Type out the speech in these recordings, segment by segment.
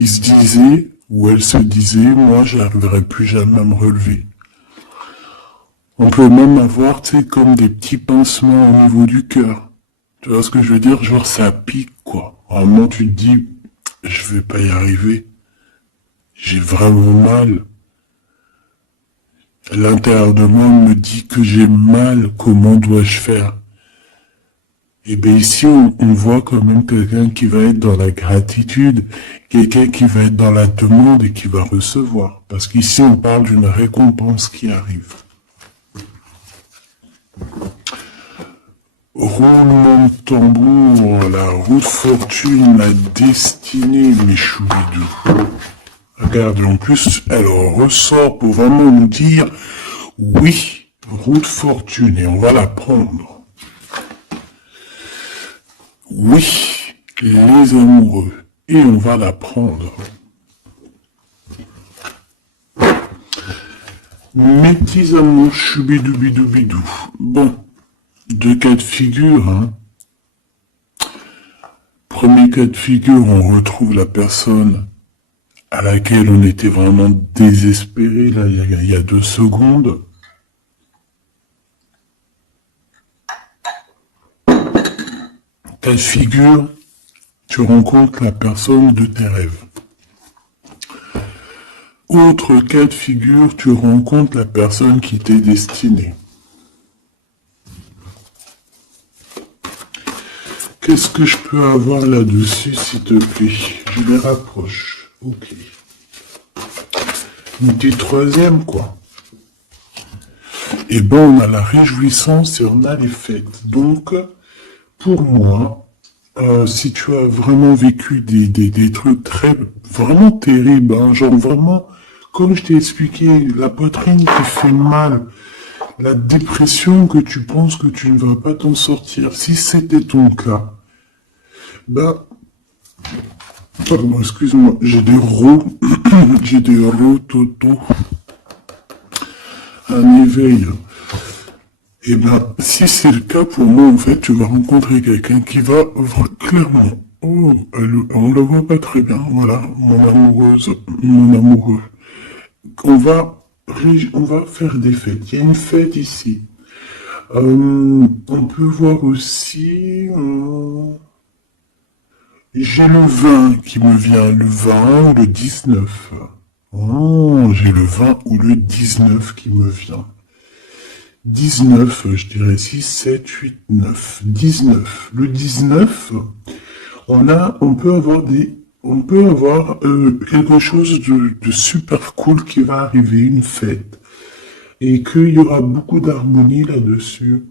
Il se disait, ou elle se disait, moi, j'arriverai plus jamais à me relever. On peut même avoir, tu sais, comme des petits pincements au niveau du cœur. Tu vois ce que je veux dire? Genre, ça pique, quoi. À un moment, tu te dis, je vais pas y arriver. J'ai vraiment mal. L'intérieur de moi me dit que j'ai mal. Comment dois-je faire? Et bien ici, on voit quand même quelqu'un qui va être dans la gratitude, quelqu'un qui va être dans la demande et qui va recevoir. Parce qu'ici, on parle d'une récompense qui arrive. Roulement de tambour, la roue de fortune, la destinée, mes choubidous. Regarde, en plus, elle ressort pour vraiment nous dire, oui, roue de fortune, et on va la prendre. Oui, les amoureux, et on va la prendre. Mes petits amours, choubidoubidou. Bon, deux cas de figure, hein. Premier cas de figure, on retrouve la personne à laquelle on était vraiment désespéré, là, il y a 2 secondes. Cas de figure, tu rencontres la personne de tes rêves. Autre cas de figure, tu rencontres la personne qui t'est destinée. Qu'est-ce que je peux avoir là-dessus, s'il te plaît? Je les rapproche. Ok. Une petite troisième, quoi. Et ben, on a la réjouissance et on a les fêtes. Donc, pour moi, si tu as vraiment vécu des trucs vraiment terribles, hein, genre vraiment, comme je t'ai expliqué, la poitrine qui fait mal, la dépression que tu penses que tu ne vas pas t'en sortir, si c'était ton cas, bah, pardon, excuse-moi, j'ai des toto, un éveil. Et ben, si c'est le cas pour moi, en fait, tu vas rencontrer quelqu'un qui va clairement, oh, on le voit pas très bien, voilà, mon amoureuse, mon amoureux. On va faire des fêtes. Il y a une fête ici. On peut voir aussi, j'ai le 20 qui me vient, le 20 ou le 19. Oh, j'ai le 20 ou le 19 qui me vient. 19, je dirais 6, 7, 8, 9. 19. Le 19, on peut avoir quelque chose de super cool qui va arriver, une fête. Et qu'il y aura beaucoup d'harmonie là-dessus.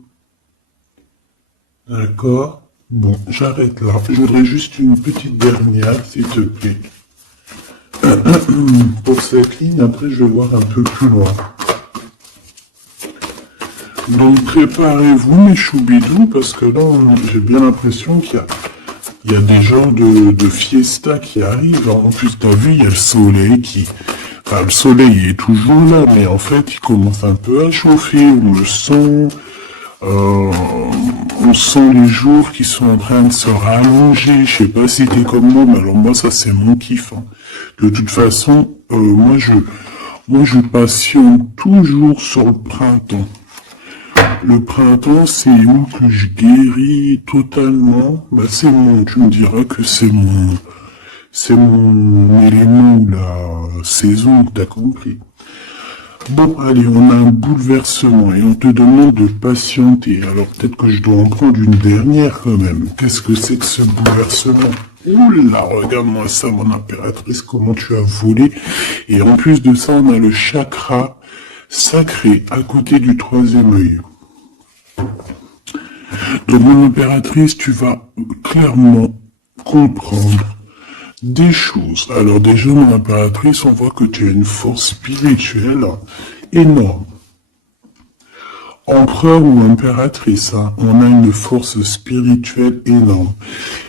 D'accord? Bon, j'arrête là. Je voudrais juste une petite dernière, s'il te plaît. Pour cette ligne, après je vais voir un peu plus loin. Donc préparez-vous mes choubidous, parce que là, j'ai bien l'impression qu'il y a des genres de fiesta qui arrivent. En plus, t'as vu, il y a le soleil qui... Enfin, le soleil est toujours là, mais en fait, il commence un peu à chauffer. On sent les jours qui sont en train de se rallonger. Je sais pas si t'es comme moi, mais alors moi, ça, c'est mon kiff. Hein. De toute façon, moi, je passionne toujours sur le printemps. Le printemps, c'est où que je guéris totalement. Bah, tu me diras que c'est mon élément, la saison, t'as compris. Bon, allez, on a un bouleversement et on te demande de patienter. Alors peut-être que je dois en prendre une dernière quand même. Qu'est-ce que c'est que ce bouleversement? Oula, regarde-moi ça, mon impératrice, comment tu as volé. Et en plus de ça, on a le chakra sacré à côté du 3e œil. Donc, mon impératrice, tu vas clairement comprendre des choses. Alors déjà, mon impératrice, on voit que tu as une force spirituelle énorme. Empereur ou impératrice, hein, on a une force spirituelle énorme.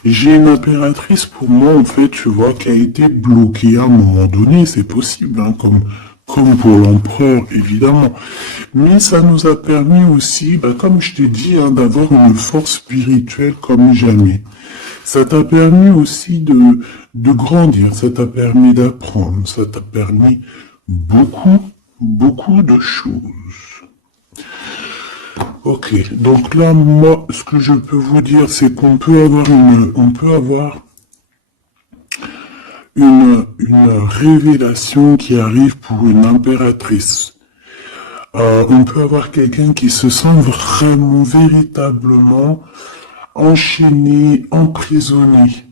J'ai une impératrice, pour moi, en fait, tu vois, qui a été bloquée à un moment donné, c'est possible, hein, comme pour l'empereur, évidemment. Mais ça nous a permis aussi, comme je t'ai dit, hein, d'avoir une force spirituelle comme jamais. Ça t'a permis aussi de grandir, ça t'a permis d'apprendre, ça t'a permis beaucoup de choses. Ok, donc là, moi, ce que je peux vous dire, c'est qu'on peut avoir une révélation qui arrive pour une impératrice. On peut avoir quelqu'un qui se sent vraiment, véritablement enchaîné, emprisonné.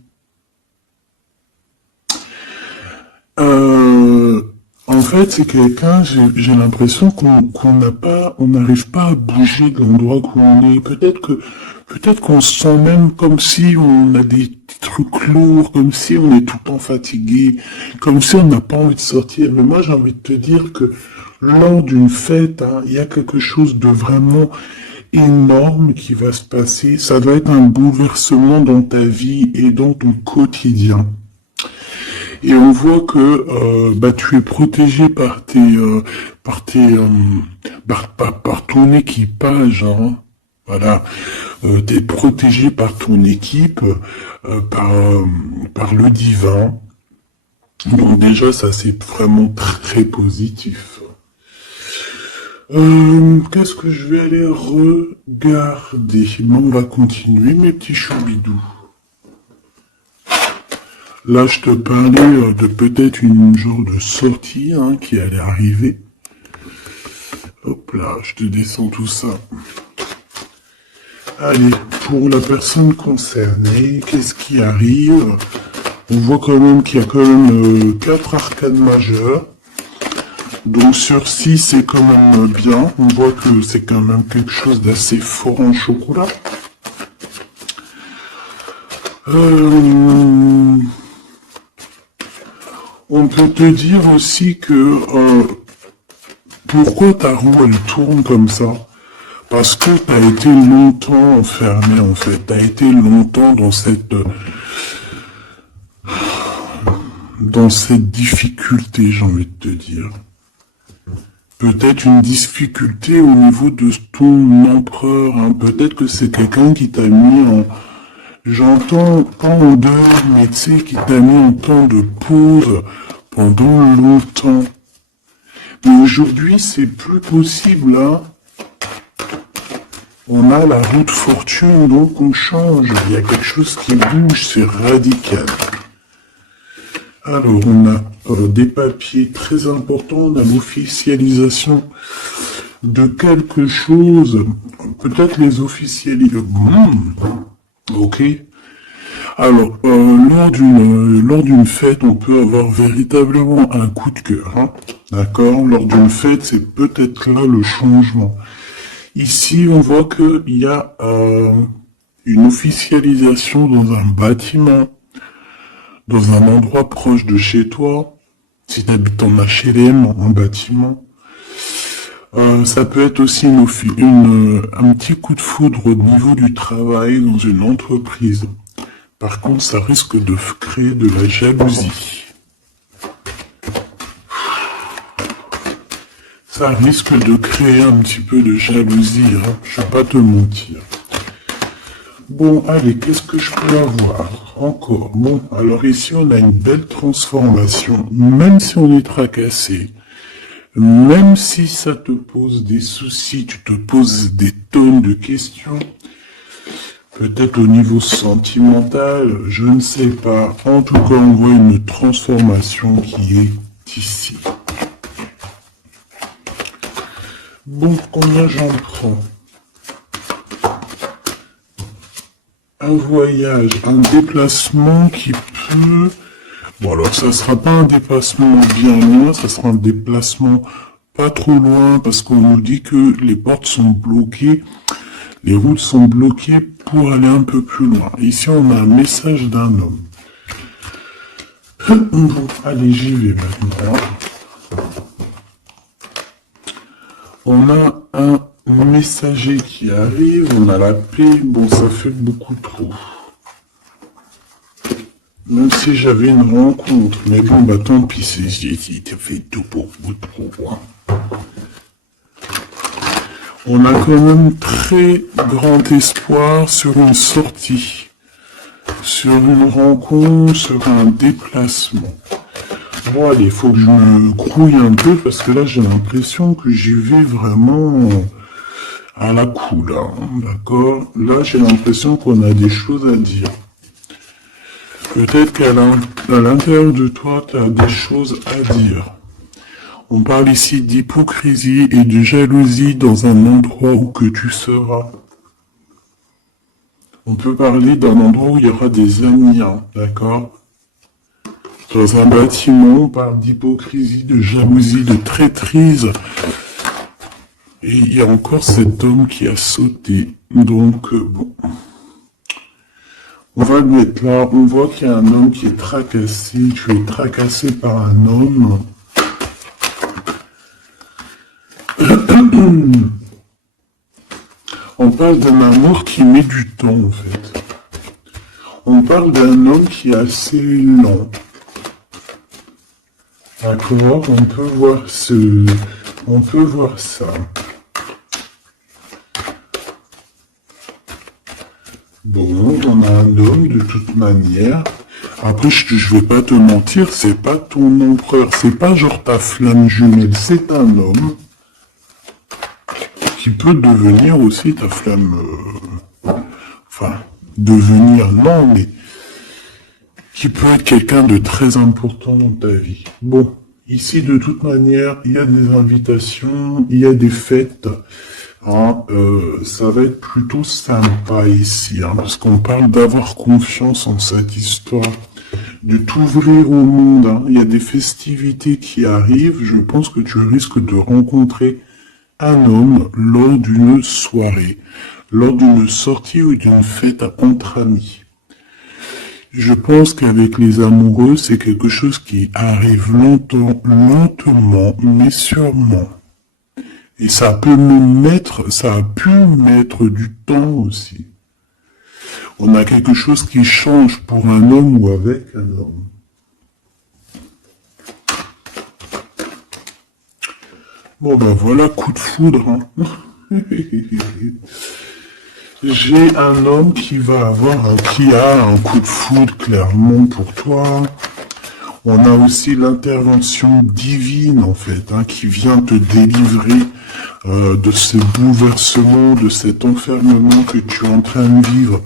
En fait, c'est quelqu'un, j'ai l'impression qu'on n'a pas, on n'arrive pas à bouger de l'endroit où on est. Peut-être qu'on se sent même comme si on a des trucs lourds, comme si on est tout le temps fatigué, comme si on n'a pas envie de sortir. Mais moi, j'ai envie de te dire que lors d'une fête, hein, il y a quelque chose de vraiment énorme qui va se passer. Ça va être un bouleversement dans ta vie et dans ton quotidien. Et on voit que tu es protégé par ton équipage, hein. Voilà, tu es protégé par ton équipe, par le divin. Donc déjà, ça c'est vraiment très positif. Qu'est-ce que je vais aller regarder? Bon, on va continuer, mes petits choubidous. Là, je te parlais de peut-être une genre de sortie hein, qui allait arriver. Hop là, je te descends tout ça. Allez, pour la personne concernée, qu'est-ce qui arrive? On voit quand même qu'il y a quand même 4 arcades majeures. Donc sur 6, c'est quand même bien. On voit que c'est quand même quelque chose d'assez fort en chocolat. On peut te dire aussi que pourquoi ta roue elle tourne comme ça? Parce que tu as été longtemps enfermé en fait. Tu as été longtemps dans cette difficulté, j'ai envie de te dire. Peut-être une difficulté au niveau de ton empereur. Hein. Peut-être que c'est quelqu'un qui t'a mis en... J'entends pas en deuil, mais tu sais, qui t'a mis en temps de pause pendant longtemps. Mais aujourd'hui, c'est plus possible, hein. On a la roue de fortune, donc on change. Il y a quelque chose qui bouge, c'est radical. Alors, on a des papiers très importants, on a l'officialisation de quelque chose. Peut-être les officialiser. Ok. Alors, lors d'une fête, on peut avoir véritablement un coup de cœur. Hein. D'accord. Lors d'une fête, c'est peut-être là le changement. Ici, on voit qu'il y a une officialisation dans un bâtiment, dans un endroit proche de chez toi. Si tu habites en HLM, en bâtiment. Ça peut être aussi un petit coup de foudre au niveau du travail dans une entreprise. Par contre, ça risque de créer de la jalousie. Ça risque de créer un petit peu de jalousie, hein. Je vais pas te mentir. Bon, allez, qu'est-ce que je peux avoir encore? Bon, alors ici, on a une belle transformation. Même si on est tracassé, même si ça te pose des soucis, tu te poses des tonnes de questions, peut-être au niveau sentimental, je ne sais pas. En tout cas, on voit une transformation qui est ici. Bon, combien j'en prends? Un voyage, un déplacement qui peut... Bon, alors ça sera pas un déplacement bien loin, ça sera un déplacement pas trop loin, parce qu'on nous dit que les portes sont bloquées, les routes sont bloquées pour aller un peu plus loin. Ici, on a un message d'un homme. Bon, allez, j'y vais maintenant. On a un messager qui arrive, on a la paix, bon ça fait beaucoup trop. Même si j'avais une rencontre, mais bon bah tant pis, j'ai fait tout pour vous trop. On a quand même très grand espoir sur une sortie. sur une rencontre, sur un déplacement. Bon, allez, faut que je me grouille un peu parce que là, j'ai l'impression que j'y vais vraiment à la cool, hein, d'accord? Là, j'ai l'impression qu'on a des choses à dire. Peut-être qu'à l'intérieur de toi, tu as des choses à dire. On parle ici d'hypocrisie et de jalousie dans un endroit où que tu seras. On peut parler d'un endroit où il y aura des amis, hein, d'accord? Dans un bâtiment, on parle d'hypocrisie, de jalousie, de traîtrise. Et il y a encore cet homme qui a sauté. Donc, bon. On va le mettre là. On voit qu'il y a un homme qui est tracassé. Tu es tracassé par un homme. On parle d'un amour qui met du temps, en fait. On parle d'un homme qui est assez lent. D'accord, on peut voir ça. Bon, on a un homme de toute manière. Après, je vais pas te mentir, c'est pas ton empereur, c'est pas genre ta flamme jumelle, c'est un homme qui peut devenir aussi ta flamme. Enfin, devenir, non, mais qui peut être quelqu'un de très important dans ta vie. Bon, ici, de toute manière, il y a des invitations, il y a des fêtes. Hein, ça va être plutôt sympa ici, hein, parce qu'on parle d'avoir confiance en cette histoire, de t'ouvrir au monde. Hein. Il y a des festivités qui arrivent. Je pense que tu risques de rencontrer un homme lors d'une soirée, lors d'une sortie ou d'une fête entre amis. Je pense qu'avec les amoureux, c'est quelque chose qui arrive lentement, mais sûrement. Et ça a pu mettre du temps aussi. On a quelque chose qui change pour un homme ou avec un homme. Bon ben voilà, coup de foudre. Hein. J'ai un homme qui a un coup de foudre clairement pour toi. On a aussi l'intervention divine en fait, hein, qui vient te délivrer de ce bouleversement, de cet enfermement que tu es en train de vivre.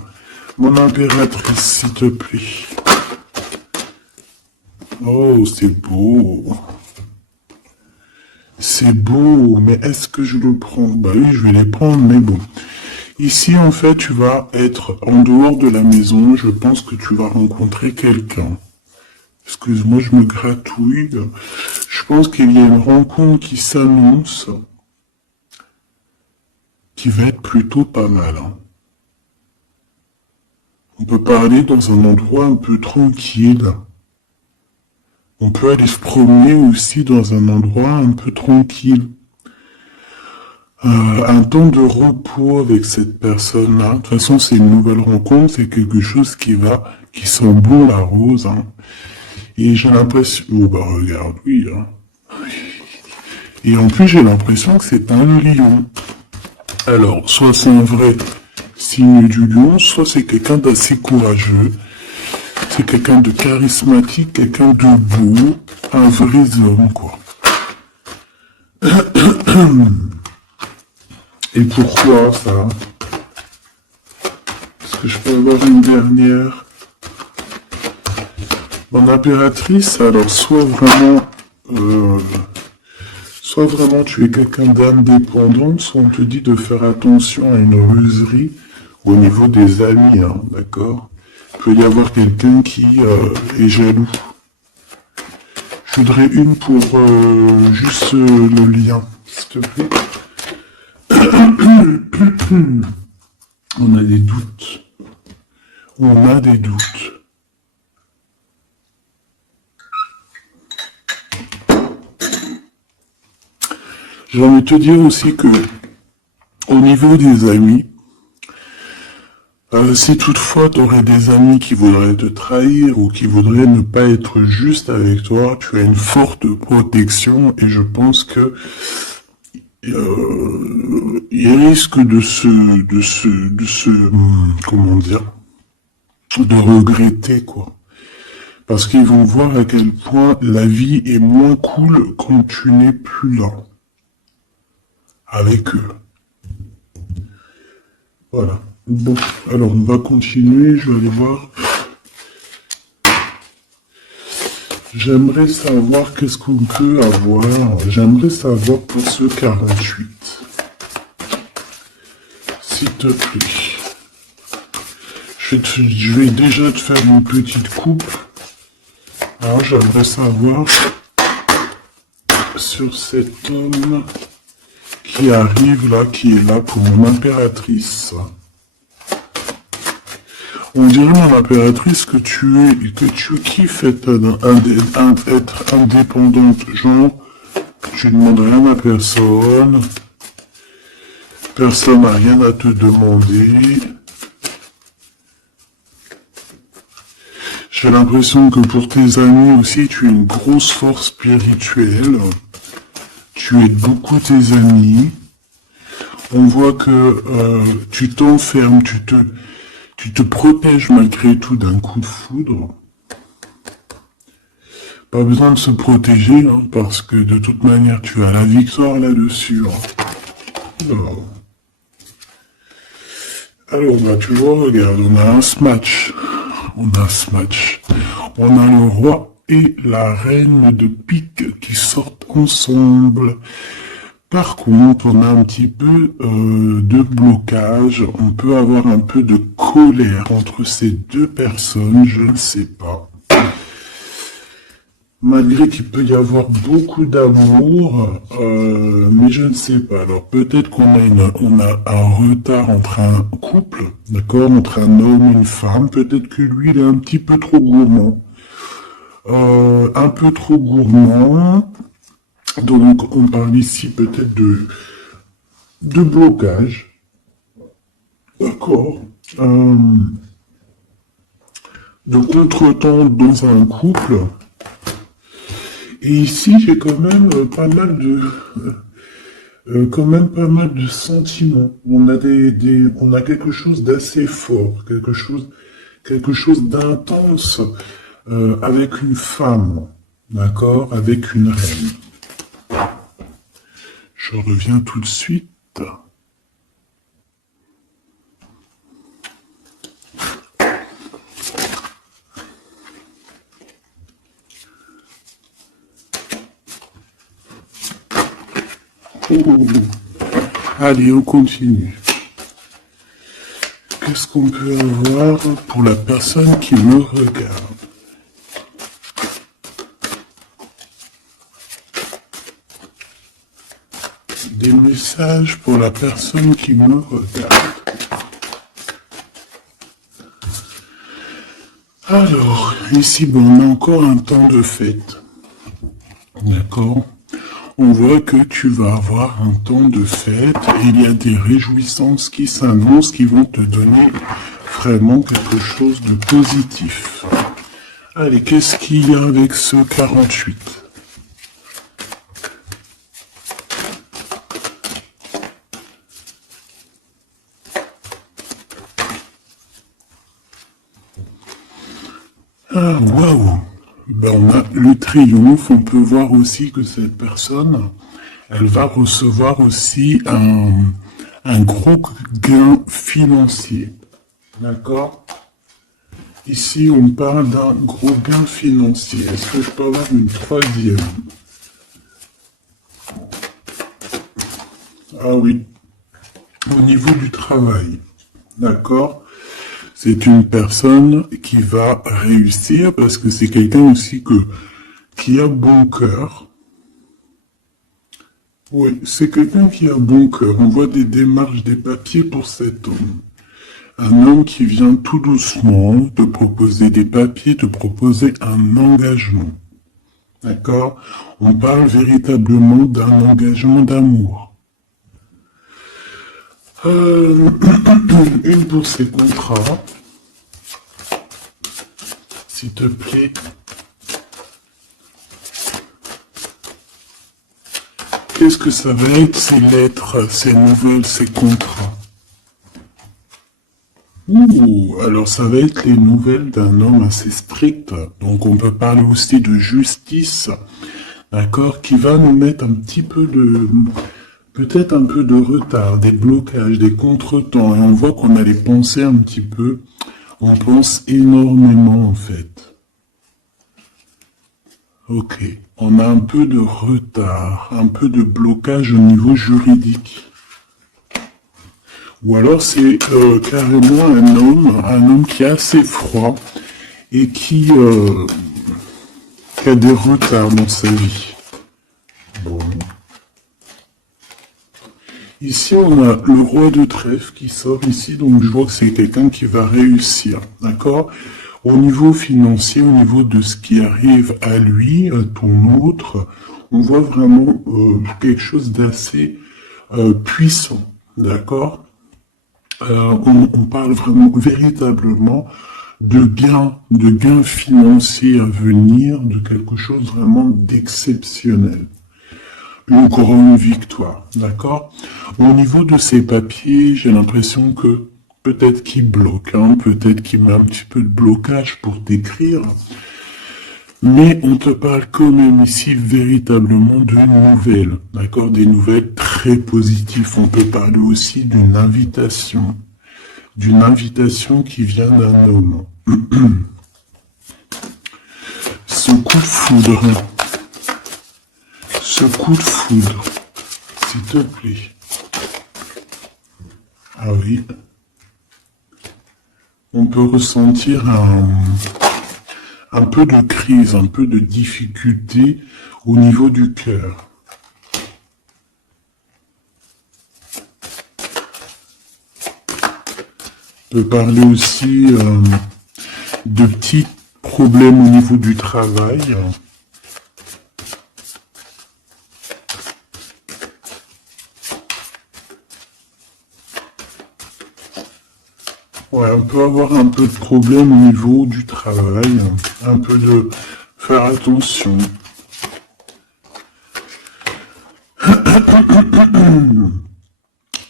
Mon impératrice, s'il te plaît. Oh, c'est beau. C'est beau, mais est-ce que je le prends? Bah oui, je vais les prendre, mais bon. Ici, en fait, tu vas être en dehors de la maison. Je pense que tu vas rencontrer quelqu'un. Excuse-moi, je me gratouille. Je pense qu'il y a une rencontre qui s'annonce, qui va être plutôt pas mal. Hein. On peut parler dans un endroit un peu tranquille. On peut aller se promener aussi dans un endroit un peu tranquille. Un temps de repos avec cette personne-là. De toute façon, c'est une nouvelle rencontre, c'est quelque chose qui sent bon la rose. Hein. Et j'ai l'impression... Oh bah regarde, oui. Hein. Et en plus, j'ai l'impression que c'est un lion. Alors, soit c'est un vrai signe du lion, soit c'est quelqu'un d'assez courageux. C'est quelqu'un de charismatique, quelqu'un de beau, un vrai homme, quoi. Et pourquoi ça? Est-ce que je peux avoir une dernière? Mon impératrice, alors soit vraiment tu es quelqu'un d'indépendant, soit on te dit de faire attention à une ruserie au niveau des amis, hein, d'accord? Il peut y avoir quelqu'un qui est jaloux. Je voudrais une pour juste le lien, s'il te plaît. On a des doutes. On a des doutes. J'ai envie de te dire aussi que, au niveau des amis, si toutefois tu aurais des amis qui voudraient te trahir ou qui voudraient ne pas être juste avec toi, tu as une forte protection et je pense que il risque comment dire, de regretter, quoi. Parce qu'ils vont voir à quel point la vie est moins cool quand tu n'es plus là. Avec eux. Voilà. Bon, alors on va continuer, je vais aller voir. J'aimerais savoir qu'est-ce qu'on peut avoir. J'aimerais savoir pour ce 48. S'il te plaît. Je vais déjà te faire une petite coupe. Alors j'aimerais savoir sur cet homme qui arrive là, qui est là pour mon impératrice. On dirait, mon impératrice, que tu kiffes être indépendante. Genre, tu ne demandes rien à personne. Personne n'a rien à te demander. J'ai l'impression que pour tes amis aussi, tu es une grosse force spirituelle. Tu aides beaucoup tes amis. On voit que tu t'enfermes, tu te protèges malgré tout d'un coup de foudre. Pas besoin de se protéger, hein, parce que de toute manière, tu as la victoire là-dessus. Hein. Alors, bah, tu vois, regarde, on a un match. On a le roi et la reine de pique qui sortent ensemble. Par contre, on a un petit peu de blocage. On peut avoir un peu de colère entre ces deux personnes, je ne sais pas. Malgré qu'il peut y avoir beaucoup d'amour, mais je ne sais pas. Alors peut-être qu'on a un retard entre un couple, d'accord, entre un homme et une femme. Peut-être que lui, il est un petit peu trop gourmand. Un peu trop gourmand. Donc on parle ici peut-être de blocage. D'accord. De contretemps dans un couple. Et ici, j'ai quand même pas mal de sentiments. On a on a quelque chose d'assez fort, quelque chose d'intense avec une femme, d'accord, avec une reine. Je reviens tout de suite. Allez, on continue. Qu'est-ce qu'on peut avoir pour la personne qui me regarde? Des messages pour la personne qui me regarde. Alors, ici, bon, on a encore un temps de fête. D'accord? On voit que tu vas avoir un temps de fête et il y a des réjouissances qui s'annoncent qui vont te donner vraiment quelque chose de positif. Allez, qu'est-ce qu'il y a avec ce 48? Ah, waouh! Ben, on a le triomphe, on peut voir aussi que cette personne, elle va recevoir aussi un gros gain financier. D'accord? Ici, on parle d'un gros gain financier. Est-ce que je peux avoir une troisième? Ah oui, au niveau du travail. D'accord? C'est une personne qui va réussir parce que c'est quelqu'un aussi qui a bon cœur. Oui, c'est quelqu'un qui a bon cœur. On voit des démarches, des papiers pour cet homme. Un homme qui vient tout doucement te proposer des papiers, te proposer un engagement. D'accord? On parle véritablement d'un engagement d'amour. Une pour ses contrats. S'il te plaît. Qu'est-ce que ça va être, ces lettres, ces nouvelles, ces contrats? Ouh, Alors ça va être les nouvelles d'un homme assez strict. Donc on peut parler aussi de justice, d'accord, qui va nous mettre un petit peu de, peut-être un peu de retard, des blocages, des contretemps. Et on voit qu'on a les pensées un petit peu. On pense énormément en fait. Ok, on a un peu de retard, un peu de blocage au niveau juridique. Ou alors c'est carrément un homme qui est assez froid et qui a des retards dans sa vie. Bon. Ici, on a le roi de trèfle qui sort ici, donc je vois que c'est quelqu'un qui va réussir, d'accord? Au niveau financier, au niveau de ce qui arrive à lui, à ton autre, on voit vraiment quelque chose d'assez puissant, d'accord? On parle vraiment, véritablement de gains financiers à venir, de quelque chose vraiment d'exceptionnel. Encore une victoire, d'accord? Au niveau de ces papiers, j'ai l'impression que peut-être qu'il bloque, hein, peut-être qu'il met un petit peu de blocage pour t'écrire, mais on te parle quand même ici véritablement de nouvelles, d'accord? Des nouvelles très positives. On peut parler aussi d'une invitation qui vient d'un homme. Ce coup de foudre, s'il te plaît. Ah oui. On peut ressentir un peu de crise, un peu de difficulté au niveau du cœur. On peut parler aussi de petits problèmes au niveau du travail. Ouais, on peut avoir un peu de problème au niveau du travail, un peu de faire attention.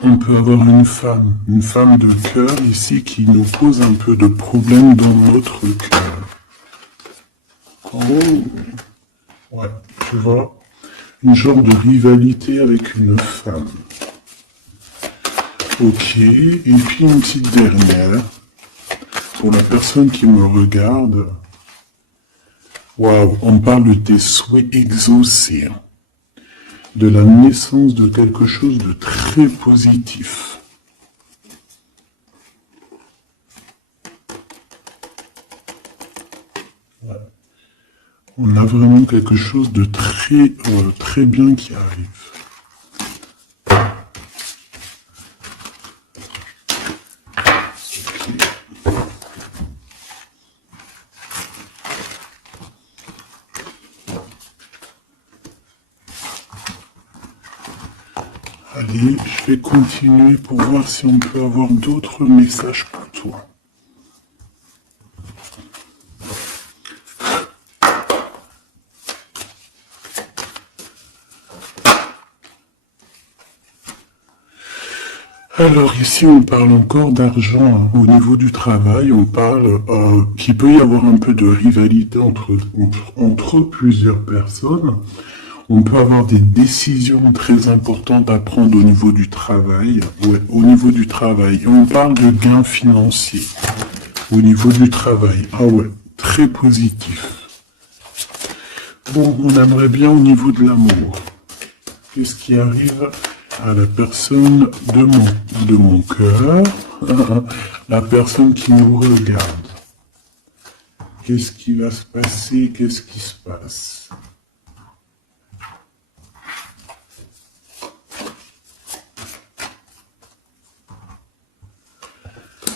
On peut avoir une femme de cœur ici qui nous pose un peu de problème dans notre cœur. Oh, ouais, tu vois, une genre de rivalité avec une femme. Ok, et puis une petite dernière, pour la personne qui me regarde. Waouh, on parle de tes souhaits exaucés, de la naissance de quelque chose de très positif. Ouais. On a vraiment quelque chose de très bien qui arrive. Allez, je vais continuer pour voir si on peut avoir d'autres messages pour toi. Alors ici, on parle encore d'argent, hein. Au niveau du travail, on parle qu'il peut y avoir un peu de rivalité entre plusieurs personnes. On peut avoir des décisions très importantes à prendre au niveau du travail. Ouais, au niveau du travail. Et on parle de gains financiers au niveau du travail. Ah ouais, très positif. Bon, on aimerait bien au niveau de l'amour. Qu'est-ce qui arrive à la personne de mon cœur, la personne qui nous regarde? Qu'est-ce qui va se passer? Qu'est-ce qui se passe?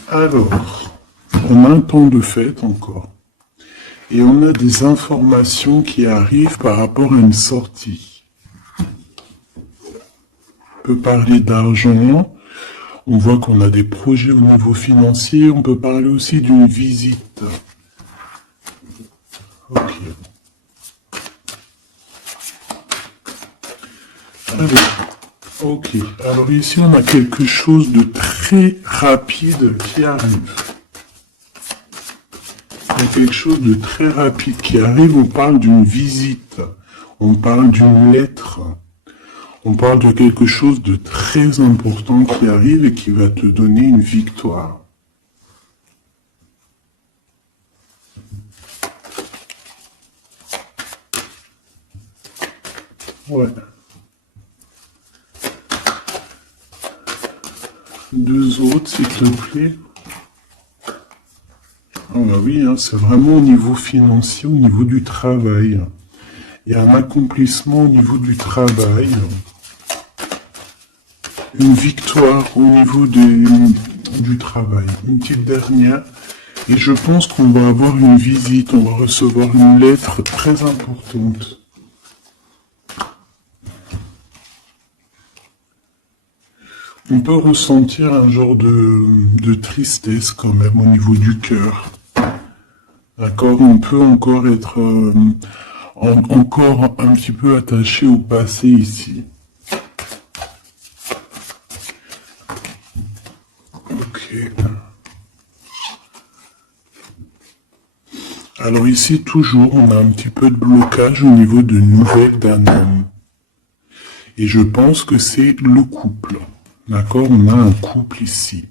Alors, on a un temps de fête encore. Et on a des informations qui arrivent par rapport à une sortie. On peut parler d'argent. On voit qu'on a des projets au niveau financier. On peut parler aussi d'une visite. Ok. Allez. Ok. Alors ici, on a quelque chose de très rapide qui arrive. Il y a quelque chose de très rapide qui arrive. On parle d'une visite. On parle d'une lettre. On parle de quelque chose de très important qui arrive et qui va te donner une victoire. Ouais. 2 autres, s'il te plaît. Ah bah oui, hein, c'est vraiment au niveau financier, au niveau du travail. Il y a un accomplissement au niveau du travail. Une victoire au niveau du travail. Une petite dernière. Et je pense qu'on va avoir une visite, on va recevoir une lettre très importante. On peut ressentir un genre de tristesse quand même au niveau du cœur. D'accord? On peut encore être encore un petit peu attaché au passé ici. Ok. Alors ici, toujours, on a un petit peu de blocage au niveau de nouvelles d'un homme. Et je pense que c'est le couple. D'accord? On a un couple ici.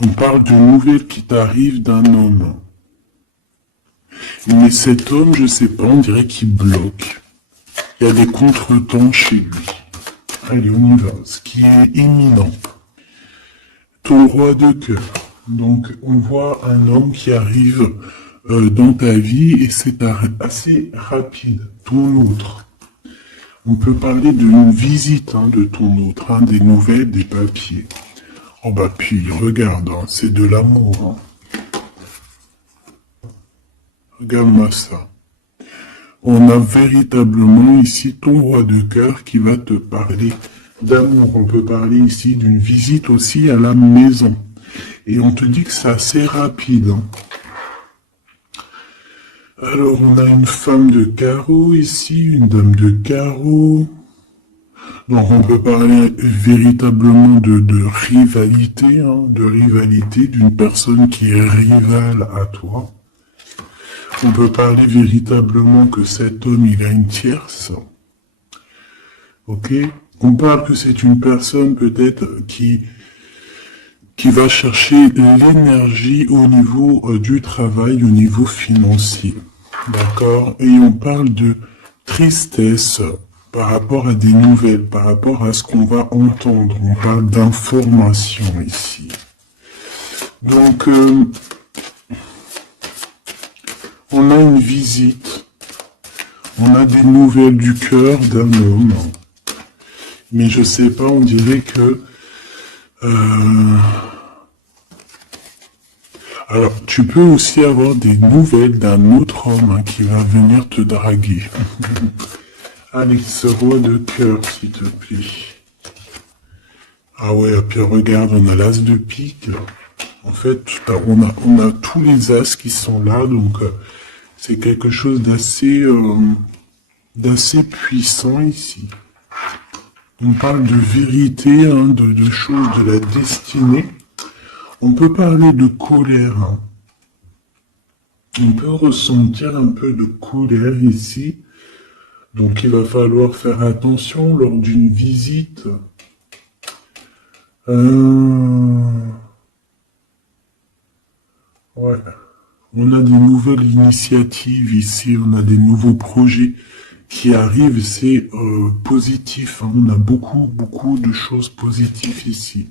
On parle de nouvelles qui t'arrivent d'un homme. Mais cet homme, je sais pas, on dirait qu'il bloque. Il y a des contretemps chez lui. Allez, on y va. Ce qui est imminent. Ton roi de cœur. Donc, on voit un homme qui arrive dans ta vie et c'est assez rapide. Ton autre. On peut parler d'une visite de ton autre, des nouvelles, des papiers. Oh bah puis, regarde, c'est de l'amour. Regarde-moi ça. On a véritablement ici ton roi de cœur qui va te parler d'amour. On peut parler ici d'une visite aussi à la maison. Et on te dit que c'est assez rapide. Alors, on a une femme de carreau ici, une dame de carreau. Donc, on peut parler véritablement de rivalité, d'une personne qui est rivale à toi. On peut parler véritablement que cet homme, il a une tierce. Ok? On parle que c'est une personne peut-être qui va chercher l'énergie au niveau du travail, au niveau financier. D'accord? Et on parle de tristesse par rapport à des nouvelles, par rapport à ce qu'on va entendre. On parle d'information ici. Donc, on a une visite. On a des nouvelles du cœur d'un homme. Mais je sais pas, on dirait que... Alors, tu peux aussi avoir des nouvelles d'un autre homme qui va venir te draguer. Allez, ce roi de cœur, s'il te plaît. Ah ouais, et puis regarde, on a l'as de pique. En fait, on a tous les as qui sont là, donc c'est quelque chose d'assez puissant ici. On parle de vérité, de choses de la destinée. On peut parler de colère. On peut ressentir un peu de colère ici. Donc il va falloir faire attention lors d'une visite. Ouais. On a des nouvelles initiatives ici, on a des nouveaux projets qui arrivent, c'est positif. On a beaucoup de choses positives ici.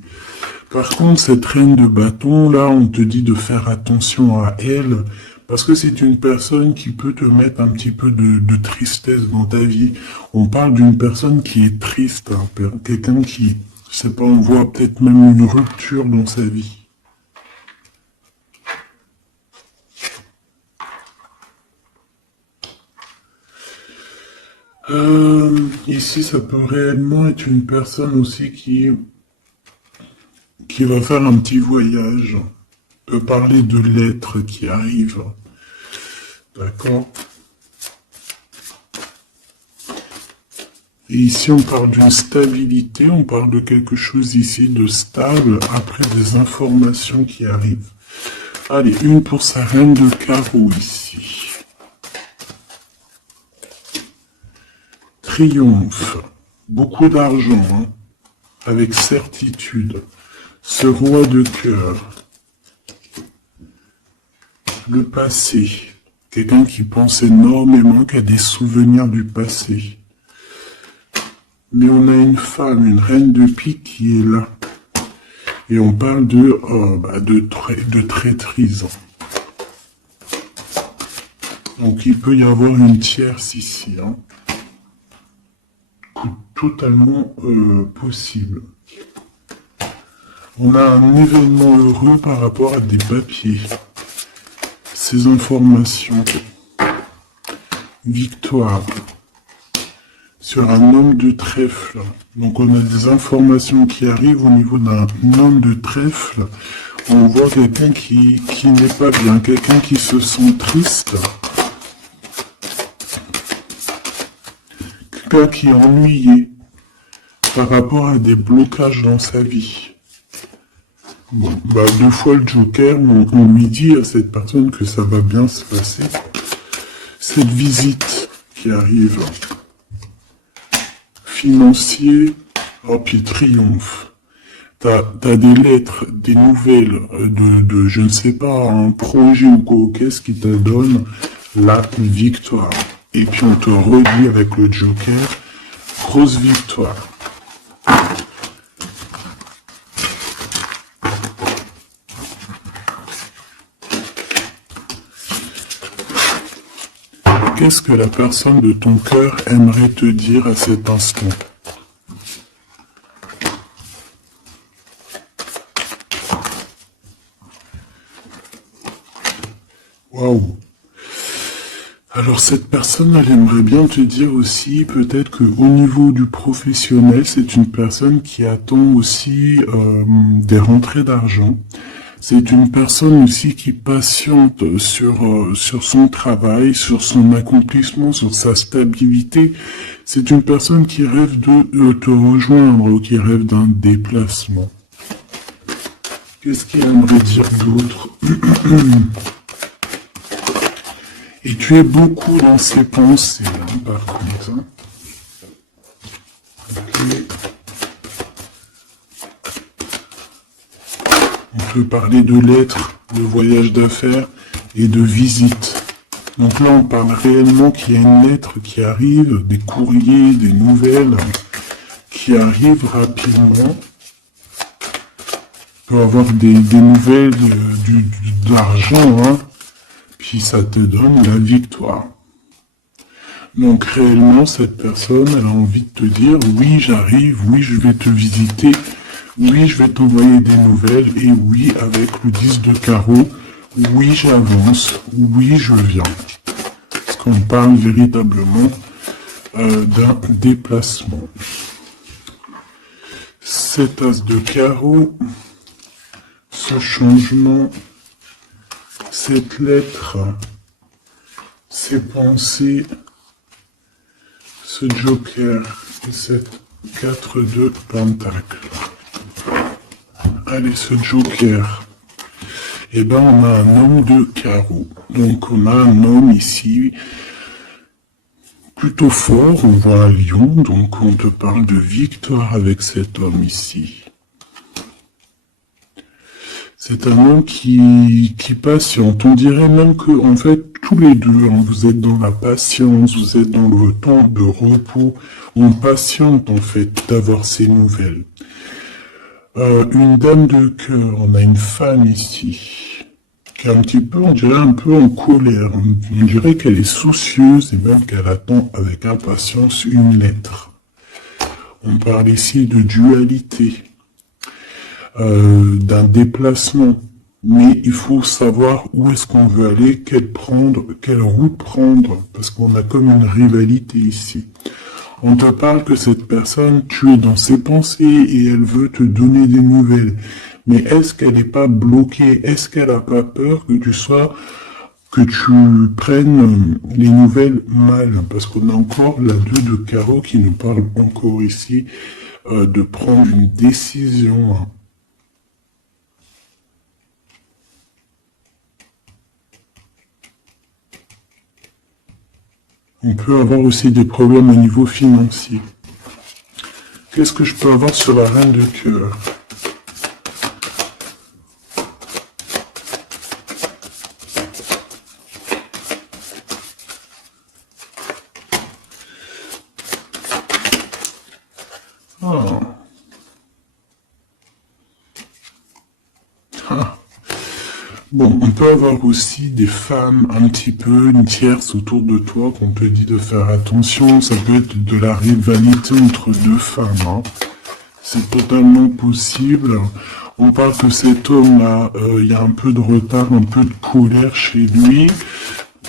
Par contre, cette reine de bâton, là, on te dit de faire attention à elle, parce que c'est une personne qui peut te mettre un petit peu de tristesse dans ta vie. On parle d'une personne qui est triste, quelqu'un qui, je sais pas, on voit peut-être même une rupture dans sa vie. Ici, ça peut réellement être une personne aussi qui va faire un petit voyage. On peut parler de lettres qui arrivent. D'accord? Et ici, on parle d'une stabilité, on parle de quelque chose ici de stable après des informations qui arrivent. Allez, une pour sa reine de carreau ici. Triomphe. Beaucoup d'argent, hein, avec certitude. Ce roi de cœur. Le passé. Quelqu'un qui pense énormément, qui a des souvenirs du passé. Mais on a une femme, une reine de pique qui est là. Et on parle de traîtrise. Donc il peut y avoir une tierce ici. Hein. Totalement possible. On a un événement heureux par rapport à des papiers. Ces informations. Victoire. Sur un homme de trèfle. Donc on a des informations qui arrivent au niveau d'un homme de trèfle. On voit quelqu'un qui n'est pas bien, quelqu'un qui se sent triste. Quelqu'un qui est ennuyé par rapport à des blocages dans sa vie. Bon, deux fois le Joker, on lui dit à cette personne que ça va bien se passer. Cette visite qui arrive. Financier, oh puis triomphe. T'as des lettres, des nouvelles de je ne sais pas, un projet ou quoi, qu'est-ce qui te donne la victoire. Et puis on te redit avec le Joker, grosse victoire. Qu'est-ce que la personne de ton cœur aimerait te dire à cet instant? Waouh! Alors cette personne, elle aimerait bien te dire aussi, peut-être qu'au niveau du professionnel, c'est une personne qui attend aussi des rentrées d'argent. C'est une personne aussi qui patiente sur son travail, sur son accomplissement, sur sa stabilité. C'est une personne qui rêve de te rejoindre, qui rêve d'un déplacement. Qu'est-ce qu'il aimerait dire d'autre? Et tu es beaucoup dans ses pensées, hein, par contre. Hein. Okay. On peut parler de lettres, de voyage d'affaires et de visites. Donc là, on parle réellement qu'il y a une lettre qui arrive, des courriers, des nouvelles qui arrivent rapidement. On peut avoir des nouvelles de l'argent, hein, puis ça te donne la victoire. Donc réellement, cette personne, elle a envie de te dire, oui, j'arrive, oui, je vais te visiter, oui, je vais t'envoyer des nouvelles, et oui, avec le 10 de carreau, oui, j'avance, oui, je viens. Parce qu'on parle véritablement d'un déplacement. Cet as de carreau, ce changement, cette lettre, ces pensées, ce joker et cette 4 de pentacle. Allez, ce joker. Eh ben, on a un homme de carreau. Donc, on a un homme ici plutôt fort. On voit un lion. Donc, on te parle de victoire avec cet homme ici. C'est un homme qui patiente. On dirait même que, en fait, tous les deux, hein, vous êtes dans la patience, vous êtes dans le temps de repos. On patiente, en fait, d'avoir ces nouvelles. Une dame de cœur, on a une femme ici, qui est un petit peu, on dirait un peu en colère. On dirait qu'elle est soucieuse et même qu'elle attend avec impatience une lettre. On parle ici de dualité. D'un déplacement, mais il faut savoir où est-ce qu'on veut aller, quelle route prendre, parce qu'on a comme une rivalité ici. On te parle que cette personne, tu es dans ses pensées et elle veut te donner des nouvelles. Mais est-ce qu'elle n'est pas bloquée? Est-ce qu'elle n'a pas peur que tu prennes les nouvelles mal? Parce qu'on a encore la 2 de carreau qui nous parle encore ici de prendre une décision. On peut avoir aussi des problèmes au niveau financier. Qu'est-ce que je peux avoir sur la reine de cœur? Ah. Ah. Bon, on peut avoir aussi des femmes un petit peu, une tierce autour de toi qu'on te dit de faire attention. Ça peut être de la rivalité entre deux femmes, hein. C'est totalement possible. On parle que cet homme-là, il y a un peu de retard, un peu de colère chez lui.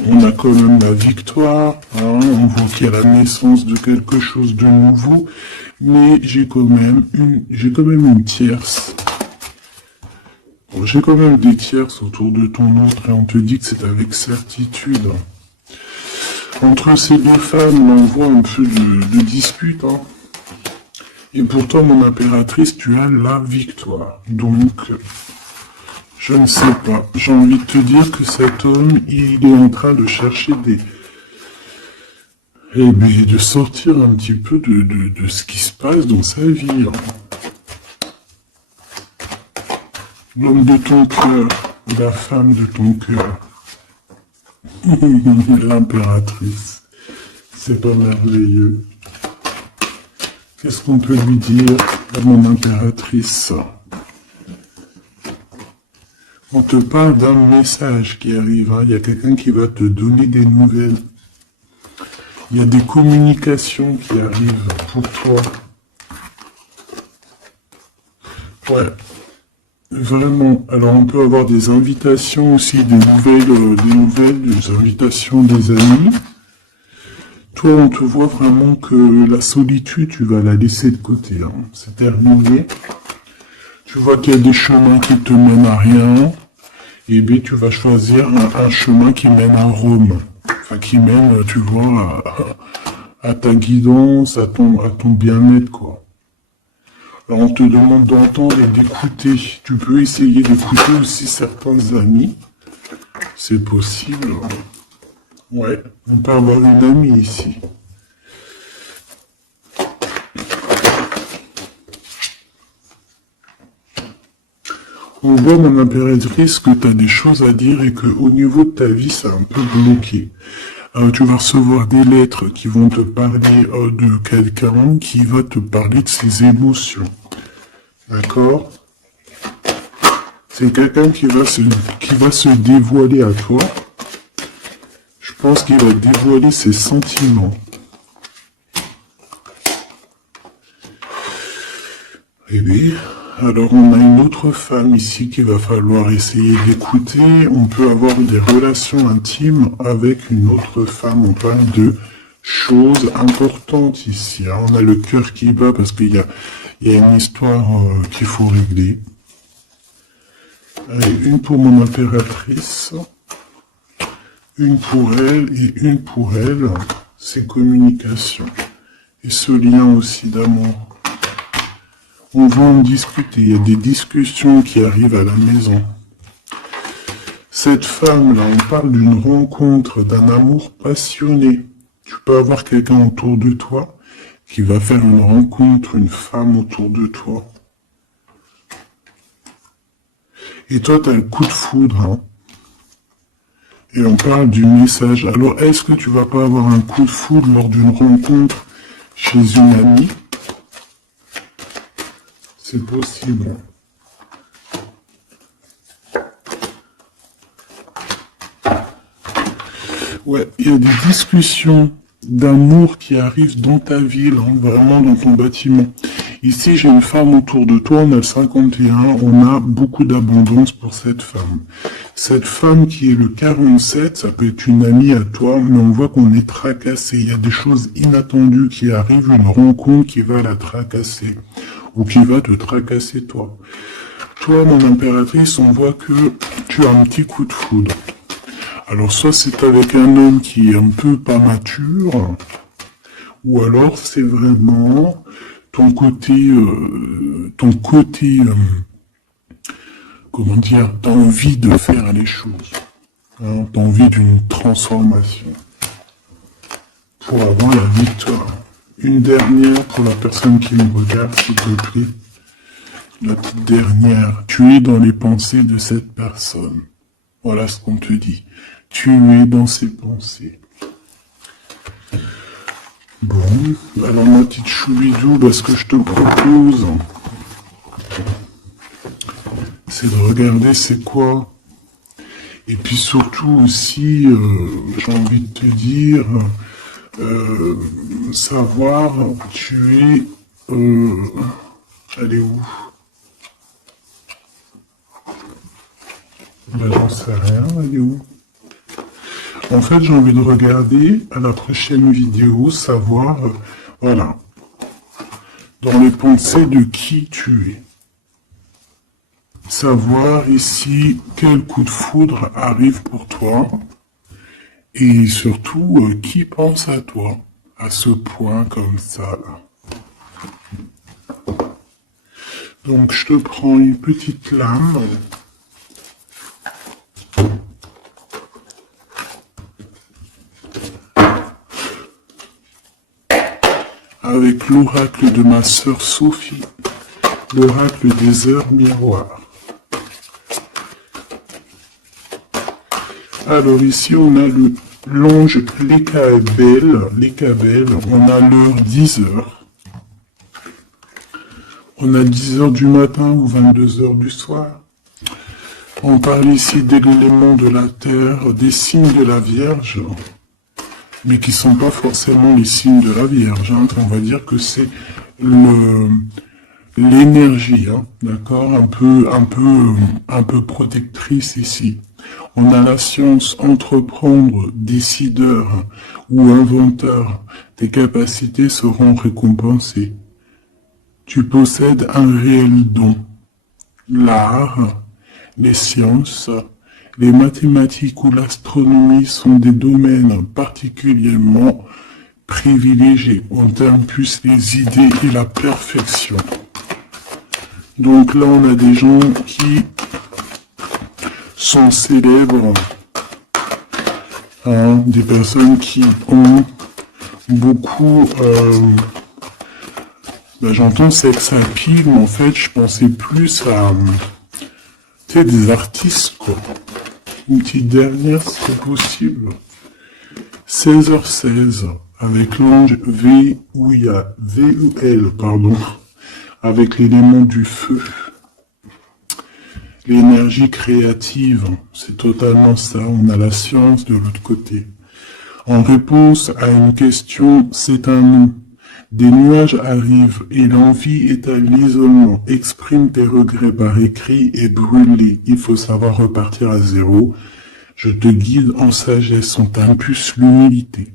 On a quand même la victoire, hein. On voit qu'il y a la naissance de quelque chose de nouveau. Mais j'ai quand même une tierce. Bon, j'ai quand même des tierces autour de ton autre et on te dit que c'est avec certitude. Entre ces deux femmes, on voit un peu de dispute, hein. Et pourtant, mon impératrice, tu as la victoire. Donc, je ne sais pas. J'ai envie de te dire que cet homme, il est en train de chercher de sortir un petit peu de ce qui se passe dans sa vie, hein. L'homme de ton cœur, la femme de ton cœur. L'impératrice. C'est pas merveilleux. Qu'est-ce qu'on peut lui dire à mon impératrice? On te parle d'un message qui arrive, hein. Il y a quelqu'un qui va te donner des nouvelles. Il y a des communications qui arrivent pour toi. Ouais, vraiment. Alors on peut avoir des invitations aussi, des invitations des amis. Toi, on te voit vraiment que la solitude, tu vas la laisser de côté, hein. C'est terminé. Tu vois qu'il y a des chemins qui te mènent à rien. Et bien, tu vas choisir un chemin qui mène à Rome. Enfin, qui mène, tu vois, à ta guidance, à ton bien-être, quoi. Alors, on te demande d'entendre et d'écouter. Tu peux essayer d'écouter aussi certains amis. C'est possible. Ouais, on peut avoir une amie ici. On voit, mon impératrice, que tu as des choses à dire et que au niveau de ta vie, c'est un peu bloqué. Tu vas recevoir des lettres qui vont te parler de quelqu'un qui va te parler de ses émotions. D'accord? C'est quelqu'un qui va se dévoiler à toi. Je pense qu'il va dévoiler ses sentiments. Eh bien, alors on a une autre femme ici qu'il va falloir essayer d'écouter. On peut avoir des relations intimes avec une autre femme. On parle de choses importantes ici, hein. On a le cœur qui bat parce qu'il y a une histoire qu'il faut régler. Allez, une pour mon impératrice. Une pour elle et une pour elle. C'est communication. Et ce lien aussi d'amour. On va en discuter, il y a des discussions qui arrivent à la maison. Cette femme-là, on parle d'une rencontre, d'un amour passionné. Tu peux avoir quelqu'un autour de toi qui va faire une rencontre, une femme autour de toi. Et toi, tu as le coup de foudre, hein. Et on parle du message. Alors, est-ce que tu vas pas avoir un coup de foudre lors d'une rencontre chez une amie? C'est possible. Ouais, il y a des discussions d'amour qui arrivent dans ta ville, hein, vraiment dans ton bâtiment. Ici, j'ai une femme autour de toi, on a le 51, on a beaucoup d'abondance pour cette femme. Cette femme qui est le 47, ça peut être une amie à toi, mais on voit qu'on est tracassé. Il y a des choses inattendues qui arrivent, une rencontre qui va la tracasser, ou qui va te tracasser toi. Toi, mon impératrice, on voit que tu as un petit coup de foudre. Alors, soit c'est avec un homme qui est un peu pas mature, ou alors c'est vraiment ton côté, comment dire, t'as envie de faire les choses, hein, t'as envie d'une transformation. pour avoir la victoire. Une dernière pour la personne qui me regarde, s'il te plaît. La petite dernière. Tu es dans les pensées de cette personne. Voilà ce qu'on te dit. Tu es dans ses pensées. Bon, alors ma petite choubidou, ce que je te propose, c'est de regarder c'est quoi. Et puis surtout aussi, j'ai envie de te dire, savoir, tu es... elle est où? J'en sais rien, elle est où? En fait, j'ai envie de regarder à la prochaine vidéo, savoir, voilà, dans les pensées de qui tu es. Savoir ici quel coup de foudre arrive pour toi et surtout qui pense à toi à ce point comme ça là. Donc je te prends une petite lame. Avec l'oracle de ma sœur Sophie, l'oracle des heures miroirs. Alors ici, on a l'ange Lécabel, on a l'heure 10h. On a 10h du matin ou 22h du soir. On parle ici des éléments de la Terre, des signes de la Vierge, mais qui ne sont pas forcément les signes de la Vierge. Hein. On va dire que c'est l'énergie, hein, d'accord, un peu protectrice ici. On a la science, entreprendre, décideur ou inventeur. Tes capacités seront récompensées. Tu possèdes un réel don. L'art, les sciences, les mathématiques ou l'astronomie sont des domaines particulièrement privilégiés. On t'impulse les idées et la perfection. Donc là, on a des gens qui sont célèbres, hein, des personnes qui ont beaucoup... j'entends sex appeal, mais en fait, je pensais plus à... tu sais, des artistes, quoi. Une petite dernière, si c'est possible. 16h16, avec l'ange VUL, pardon, avec l'élément du feu. L'énergie créative, c'est totalement ça, on a la science de l'autre côté. En réponse à une question, c'est un non. Des nuages arrivent et l'envie est à l'isolement. Exprime tes regrets par écrit et brûle-les. Il faut savoir repartir à zéro. Je te guide en sagesse, on t'impulse l'humilité.